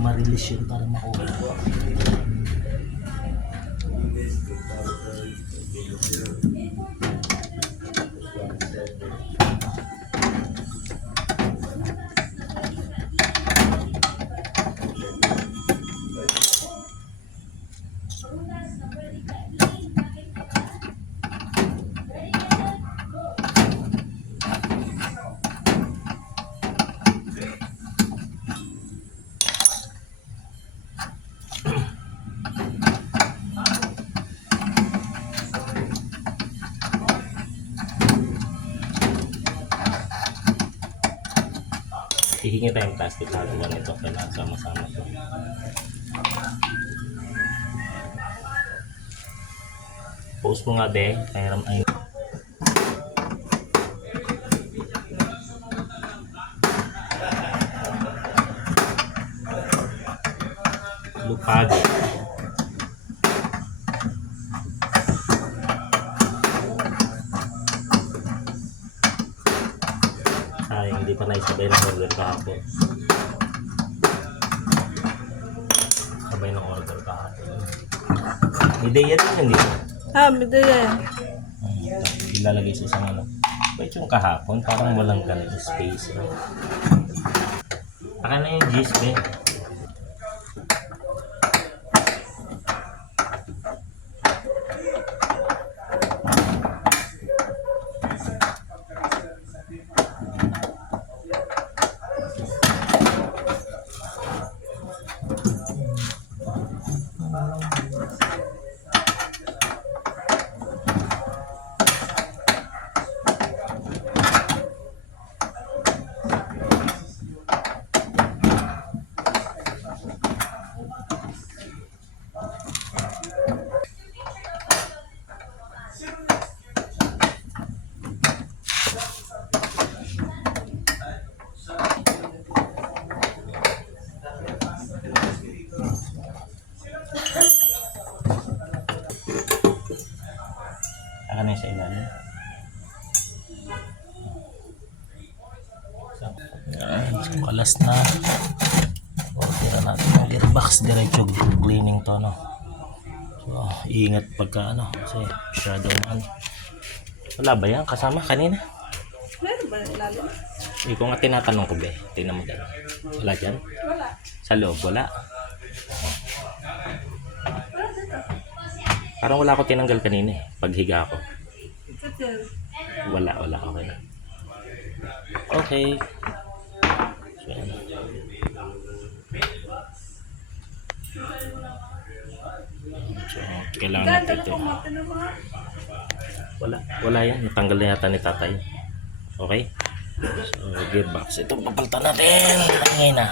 ma-release yun para makuha. Hihingi tayong plastic bago lang ito. Kailangan sama-sama ito. Post mo nga be. Kaya ay lupagi. Sayang, hindi pa naisabay ng order kahapon. Sabay ng order kahapon. Midaya din hindi. Midaya yan. Ilalagay sa isang ano. Bait yung kahapon, parang walang ganun space. Baka na yung gis be. Saka na yung sa ilalim. Kalas na. Tira natin ng gearbox. Diretso cleaning to, no? So, iingat pagka ano. Kasi masyadong ano. Wala ba yan? Kasama kanina? Meron ba yung ilalim? Ikaw nga tinatanong ko be. Tingnan mo dyan. Wala dyan? Wala. Sa loob, wala. Wala dito. Parang wala ako tinanggal kanina eh. Paghiga ko. Dito. Wala. Okay na. Okay. So, yan. So, kailangan Ganda natin na ito. pumunta ng mga. Wala yan. Natanggal na yata ni tatay. Okay? So, gearbox. Ito papalitan natin. Ngayon na.